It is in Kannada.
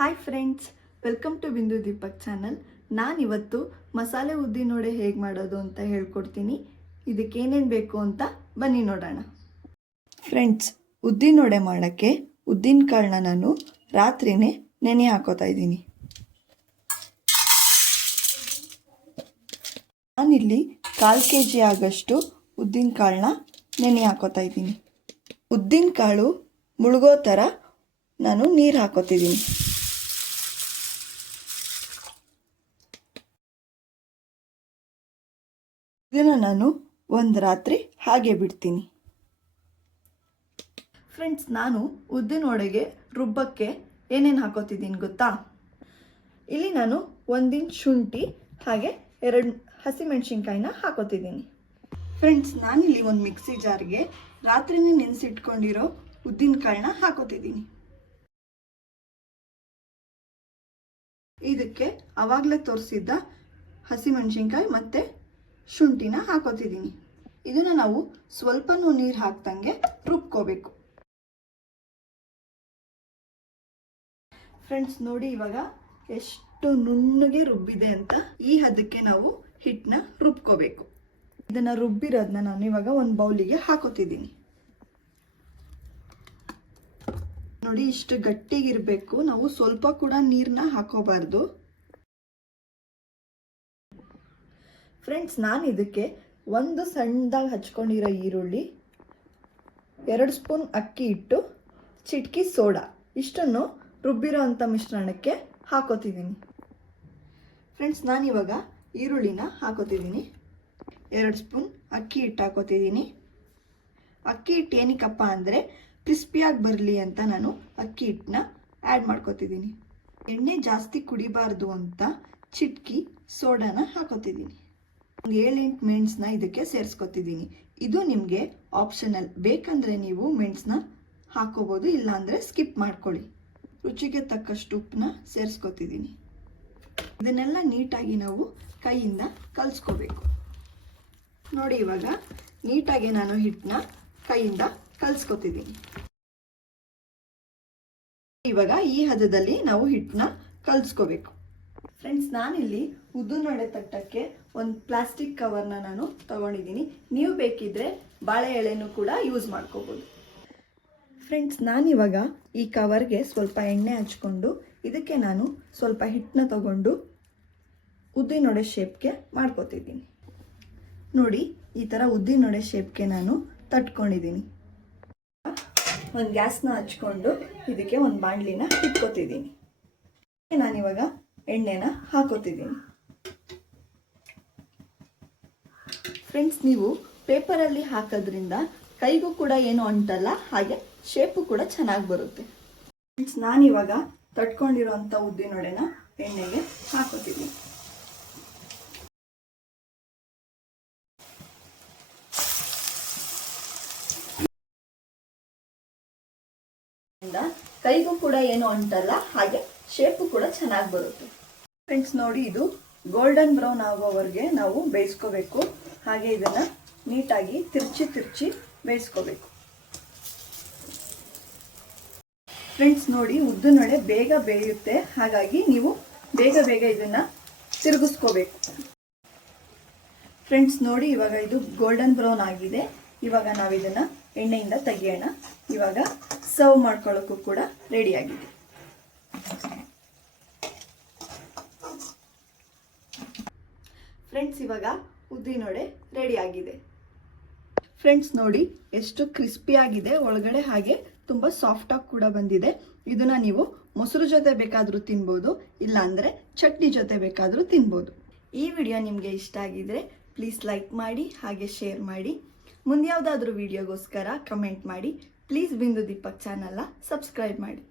ಹಾಯ್ ಫ್ರೆಂಡ್ಸ್, ವೆಲ್ಕಮ್ ಟು ಬಿಂದು ದೀಪಕ್ ಚಾನಲ್. ನಾನಿವತ್ತು ಮಸಾಲೆ ಉದ್ದಿನ ವಡೆ ಹೇಗೆ ಮಾಡೋದು ಅಂತ ಹೇಳ್ಕೊಡ್ತೀನಿ. ಇದಕ್ಕೇನೇನು ಬೇಕು ಅಂತ ಬನ್ನಿ ನೋಡೋಣ. ಫ್ರೆಂಡ್ಸ್, ಉದ್ದಿನ ವಡೆ ಮಾಡೋಕ್ಕೆ ಉದ್ದಿನ ಕಾಳನ್ನ ನಾನು ರಾತ್ರಿನೇ ನೆನೆ ಹಾಕೋತಾ ಇದ್ದೀನಿ. ನಾನಿಲ್ಲಿ 1/4 kg ಆಗಷ್ಟು ಉದ್ದಿನ ಕಾಳನ್ನ ನೆನೆ ಹಾಕೋತಾ ಇದ್ದೀನಿ. ಉದ್ದಿನ ಕಾಳು ಮುಳುಗೋ ಥರ ನಾನು ನೀರು ಹಾಕೋತಿದ್ದೀನಿ. ಇದನ್ನು ನಾನು ಒಂದು ರಾತ್ರಿ ಹಾಗೆ ಬಿಡ್ತೀನಿ. ಫ್ರೆಂಡ್ಸ್, ನಾನು ಉದ್ದಿನ ವಡೆಗೆ ರುಬ್ಬಕ್ಕೆ ಏನೇನು ಹಾಕೋತಿದ್ದೀನಿ ಗೊತ್ತಾ? ಇಲ್ಲಿ ನಾನು 1 ಇಂಚ್ ಶುಂಠಿ ಹಾಗೆ 2 ಹಸಿಮೆಣಸಿನ್ಕಾಯಿನ ಹಾಕೋತಿದ್ದೀನಿ. ಫ್ರೆಂಡ್ಸ್, ನಾನಿಲ್ಲಿ ಒಂದು ಮಿಕ್ಸಿ ಜಾರ್ಗೆ ರಾತ್ರಿನೇ ನೆನೆಸಿಟ್ಕೊಂಡಿರೋ ಉದ್ದಿನ ಕಾಳನ್ನ ಹಾಕೋತಿದ್ದೀನಿ. ಇದಕ್ಕೆ ಆವಾಗಲೇ ತೋರಿಸಿದ್ದ ಹಸಿಮೆಣಸಿನ್ಕಾಯಿ ಮತ್ತು ಶುಂಠಿನ ಹಾಕೋತಿದ್ದೀನಿ. ಇದನ್ನು ನಾವು ಸ್ವಲ್ಪನೂ ನೀರು ಹಾಕ್ದಂಗೆ ರುಬ್ಕೋಬೇಕು. ಫ್ರೆಂಡ್ಸ್, ನೋಡಿ ಇವಾಗ ಎಷ್ಟು ನುಣ್ಣಗೆ ರುಬ್ಬಿದೆ ಅಂತ. ಈ ಹದಕ್ಕೆ ನಾವು ಹಿಟ್ಟನ್ನ ರುಬ್ಕೋಬೇಕು. ಇದನ್ನು ರುಬ್ಬಿರೋದನ್ನ ನಾನು ಇವಾಗ ಒಂದು ಬೌಲಿಗೆ ಹಾಕೋತಿದ್ದೀನಿ. ನೋಡಿ, ಇಷ್ಟು ಗಟ್ಟಿಗಿರಬೇಕು. ನಾವು ಸ್ವಲ್ಪ ಕೂಡ ನೀರನ್ನ ಹಾಕೋಬಾರ್ದು. ಫ್ರೆಂಡ್ಸ್, ನಾನು ಇದಕ್ಕೆ ಒಂದು ಸಣ್ಣದಾಗಿ ಹಚ್ಕೊಂಡಿರೋ ಈರುಳ್ಳಿ, 2 ಸ್ಪೂನ್ ಅಕ್ಕಿ ಹಿಟ್ಟು, ಚಿಟಕಿ ಸೋಡಾ ಇಷ್ಟನ್ನು ರುಬ್ಬಿರೋ ಅಂಥ ಮಿಶ್ರಣಕ್ಕೆ ಹಾಕೋತಿದ್ದೀನಿ. ಫ್ರೆಂಡ್ಸ್, ನಾನಿವಾಗ ಈರುಳ್ಳಿನ ಹಾಕೋತಿದ್ದೀನಿ. 2 ಸ್ಪೂನ್ ಅಕ್ಕಿ ಹಿಟ್ಟು ಹಾಕೋತಿದ್ದೀನಿ. ಅಕ್ಕಿ ಹಿಟ್ಟು ಏನಕ್ಕಪ್ಪ ಅಂದರೆ ಕ್ರಿಸ್ಪಿಯಾಗಿ ಬರಲಿ ಅಂತ ನಾನು ಅಕ್ಕಿ ಹಿಟ್ಟನ್ನ ಆ್ಯಡ್ ಮಾಡ್ಕೋತಿದ್ದೀನಿ. ಎಣ್ಣೆ ಜಾಸ್ತಿ ಕುಡಿಬಾರ್ದು ಅಂತ ಚಿಟಕಿ ಸೋಡಾನ ಹಾಕೋತಿದ್ದೀನಿ. 7-8 ಮೆಣಸನ್ನ ಇದಕ್ಕೆ ಸೇರಿಸ್ಕೊತಿದ್ದೀನಿ. ಇದು ನಿಮಗೆ ಆಪ್ಷನಲ್. ಬೇಕಂದರೆ ನೀವು ಮೆಣಸನ್ನ ಹಾಕೋಬೋದು, ಇಲ್ಲಾಂದರೆ ಸ್ಕಿಪ್ ಮಾಡ್ಕೊಳ್ಳಿ. ರುಚಿಗೆ ತಕ್ಕಷ್ಟು ಉಪ್ಪನ್ನ ಸೇರಿಸ್ಕೊತಿದ್ದೀನಿ. ಇದನ್ನೆಲ್ಲ ನೀಟಾಗಿ ನಾವು ಕೈಯಿಂದ ಕಲಿಸ್ಕೋಬೇಕು. ನೋಡಿ, ಇವಾಗ ನೀಟಾಗಿ ನಾನು ಹಿಟ್ಟನ್ನ ಕೈಯಿಂದ ಕಲಿಸ್ಕೊತಿದ್ದೀನಿ. ಇವಾಗ ಈ ಹದದಲ್ಲಿ ನಾವು ಹಿಟ್ಟನ್ನ ಕಲಿಸ್ಕೋಬೇಕು. ಫ್ರೆಂಡ್ಸ್, ನಾನಿಲ್ಲಿ ಉದ್ದಿನ ವಡೆ ತಟ್ಟಕ್ಕೆ ಒಂದು ಪ್ಲಾಸ್ಟಿಕ್ ಕವರ್ನ ನಾನು ತಗೊಂಡಿದ್ದೀನಿ. ನೀವು ಬೇಕಿದ್ರೆ ಬಾಳೆ ಎಳೆನೂ ಕೂಡ ಯೂಸ್ ಮಾಡ್ಕೋಬೋದು. ಫ್ರೆಂಡ್ಸ್, ನಾನಿವಾಗ ಈ ಕವರ್ಗೆ ಸ್ವಲ್ಪ ಎಣ್ಣೆ ಹಚ್ಕೊಂಡು ಇದಕ್ಕೆ ನಾನು ಸ್ವಲ್ಪ ಹಿಟ್ಟನ್ನ ತಗೊಂಡು ಉದ್ದಿನ ವಡೆ ಶೇಪ್ಗೆ ಮಾಡ್ಕೋತಿದ್ದೀನಿ. ನೋಡಿ, ಈ ಥರ ಉದ್ದಿನ ವಡೆ ಶೇಪ್ಗೆ ನಾನು ತಟ್ಕೊಂಡಿದ್ದೀನಿ. ಒಂದು ಗ್ಯಾಸ್ನ ಹಚ್ಕೊಂಡು ಇದಕ್ಕೆ ಒಂದು ಬಾಣಲಿನ ಇಟ್ಕೋತಿದ್ದೀನಿ. ನಾನಿವಾಗ ಎಣ್ಣೆನ ಹಾಕೋತಿದ್ದೀನಿ. ಫ್ರೆಂಡ್ಸ್, ನೀವು ಪೇಪರಲ್ಲಿ ಹಾಕೋದ್ರಿಂದ ಕೈಗೂ ಕೂಡ ಏನು ಅಂಟಲ್ಲ, ಹಾಗೆ ಶೇಪು ಕೂಡ ಚೆನ್ನಾಗಿ ಬರುತ್ತೆ. ಫ್ರೆಂಡ್ಸ್, ನಾನಿವಾಗ ತಟ್ಕೊಂಡಿರೋಂಥ ಉದ್ದಿನ ವಡೆನ ಎಣ್ಣೆಗೆ ಹಾಕೋತಿದ್ದೀನಿ. ಕೈಗೂ ಕೂಡ ಏನು ಅಂಟಲ್ಲ, ಹಾಗೆ ಶೇಪು ಕೂಡ ಚೆನ್ನಾಗಿ ಬರುತ್ತೆ. ಫ್ರೆಂಡ್ಸ್, ನೋಡಿ, ಇದು ಗೋಲ್ಡನ್ ಬ್ರೌನ್ ಆಗೋವರೆಗೆ ನಾವು ಬೇಯಿಸ್ಕೋಬೇಕು. ಹಾಗೆ ಇದನ್ನು ನೀಟಾಗಿ ತಿರ್ಚಿ ಬೇಯಿಸ್ಕೋಬೇಕು. ಫ್ರೆಂಡ್ಸ್, ನೋಡಿ, ಉದ್ದಿನ ವಡೆ ಬೇಗ ಬೇಯುತ್ತೆ, ಹಾಗಾಗಿ ನೀವು ಬೇಗ ಇದನ್ನು ತಿರುಗಿಸ್ಕೋಬೇಕು. ಫ್ರೆಂಡ್ಸ್, ನೋಡಿ, ಇವಾಗ ಇದು ಗೋಲ್ಡನ್ ಬ್ರೌನ್ ಆಗಿದೆ. ಇವಾಗ ನಾವು ಇದನ್ನು ಎಣ್ಣೆಯಿಂದ ತೆಗಿಯೋಣ. ಇವಾಗ ಸರ್ವ್ ಮಾಡ್ಕೊಳ್ಳೋಕ್ಕೂ ಕೂಡ ರೆಡಿಯಾಗಿದೆ. ಫ್ರೆಂಡ್ಸ್, ಇವಾಗ ಉದ್ದಿನ ವಡೆ ರೆಡಿಯಾಗಿದೆ. ಫ್ರೆಂಡ್ಸ್, ನೋಡಿ ಎಷ್ಟು ಕ್ರಿಸ್ಪಿ ಆಗಿದೆ ಒಳಗಡೆ, ಹಾಗೆ ತುಂಬ ಸಾಫ್ಟಾಗಿ ಕೂಡ ಬಂದಿದೆ. ಇದನ್ನು ನೀವು ಮೊಸರು ಜೊತೆ ಬೇಕಾದರೂ ತಿನ್ಬೋದು, ಇಲ್ಲಾಂದರೆ ಚಟ್ನಿ ಜೊತೆ ಬೇಕಾದರೂ ತಿನ್ಬೋದು. ಈ ವಿಡಿಯೋ ನಿಮಗೆ ಇಷ್ಟ ಆಗಿದ್ರೆ ಪ್ಲೀಸ್ ಲೈಕ್ ಮಾಡಿ, ಹಾಗೆ ಶೇರ್ ಮಾಡಿ. ಮುಂದೆ ಯಾವುದಾದ್ರೂ ವಿಡಿಯೋಗೋಸ್ಕರ ಕಮೆಂಟ್ ಮಾಡಿ. ಪ್ಲೀಸ್ ಬಿಂದು ದೀಪಕ್ ಚಾನಲ್ನ ಸಬ್ಸ್ಕ್ರೈಬ್ ಮಾಡಿ.